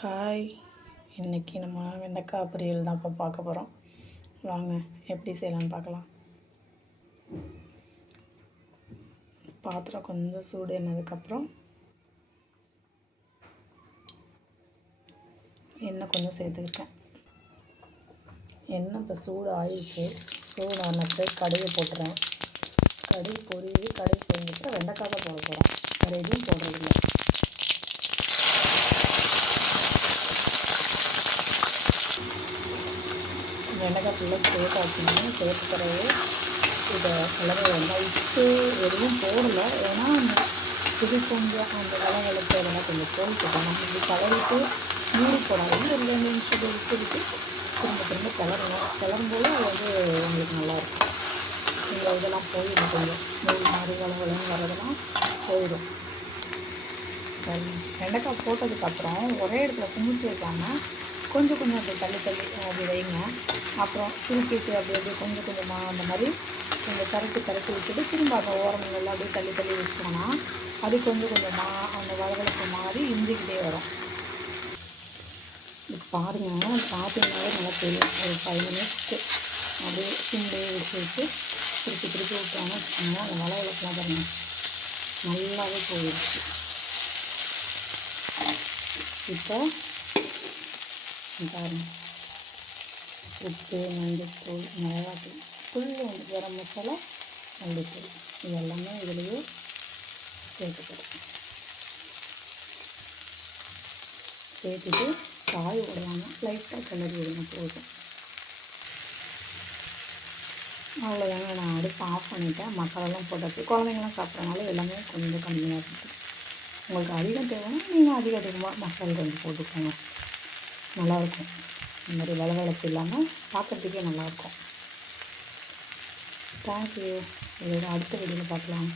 Hi, இன்றைக்கி நம்ம வெண்டைக்காய் பொரியல் தான் இப்போ பார்க்க போகிறோம். வாங்க எப்படி செய்யலான்னு பார்க்கலாம். பாத்திரம் கொஞ்சம் சூடு என்னதுக்கப்புறம் எண்ணெய் கொஞ்சம் சேர்த்துக்கிட்டேன். எண்ணெய் இப்போ சூடு ஆயிடுச்சு. சூடு ஆனது கடுகு போட்டுறேன். கடுகு பொரிஞ்சிட்டு வெண்டைக்காய் தான் போட போகிறோம். வேறு எதுவும் போடுறதில்லை. வெண்டைக்காய் ஃபுல்லாக சேர்த்தாச்சுன்னா சேர்த்து பிறகு இதை எல்லாமே வேண்டாம். உப்பு எதுவும் போடலை. ஏன்னா இது கொஞ்சம் அந்த வளவளப்பு அதெல்லாம் கொஞ்சம் போட்டுட்டோம். நம்ம இப்படி கலரிட்டு மூடி போடாது. ஒரு 2 நிமிஷம் விட்டுட்டு திரும்ப கிளறும்போது அது வந்து உங்களுக்கு நல்லாயிருக்கும். இந்த இதெல்லாம் போயிடும். கொஞ்சம் மூடி மாதிரி வளவளன்னு வர்றதெல்லாம் போயிடும். வெண்டைக்காய் போட்டதுக்கப்புறம் ஒரே இடத்துல குமிச்சு வைக்காமல் கொஞ்சம் அப்படி தள்ளி அப்படி வைங்க. அப்புறம் திருப்பிட்டு அப்படியே கொஞ்சம் கொஞ்சமாக அந்த மாதிரி கொஞ்சம் கரட்டி விட்டுட்டு திரும்ப அந்த ஓரங்கள்லாம் அப்படியே தள்ளி வச்சிட்டோம்னா அது கொஞ்சம் கொஞ்சமாக அந்த வளவளப்பு மாதிரி இஞ்சிக்கிட்டே வரும். இப்போ பார்த்தீங்கன்னாலே நல்லா தெரியும். ஒரு 5 மினிட்ஸ்க்கு அப்படியே சிம்லேயே வச்சு திருப்பி விட்டோம்னா வச்சுக்கோங்க. அந்த வளவளப்புலாம் பாருங்க நல்லாவே போயிடுச்சு. இப்போ பாருங்க உப்பு, மஞ்சள்தூள், மிளகாத்தூள், வந்து கரம் மசாலா, மல்லித்தூள் இது எல்லாமே இதுலேயே சேர்த்துக்கிறோம். சேர்த்துட்டு காய் விடாமல் லைட்டாக கிளறி விடுங்க போதும். அவ்வளோதாங்க. நான் அடுப்பு ஆஃப் பண்ணிவிட்டேன். மசாலாலாம் போட்டாச்சு. குழந்தைங்களாம் சாப்பிட்றனால எல்லாமே கொஞ்சம் கம்மியாக இருக்குது. உங்களுக்கு அதிகம் தேவைன்னா நீங்கள் அதிகமாக மசாலா கொஞ்சம் போட்டுக்கோங்க. நல்லாயிருக்கும். இந்த மாதிரி வளவளப்பு இல்லாமல் பார்க்குறதுக்கே நல்லாயிருக்கும். தேங்க்யூ. இதோட அடுத்த வீடியோவில் பார்க்கலாம்.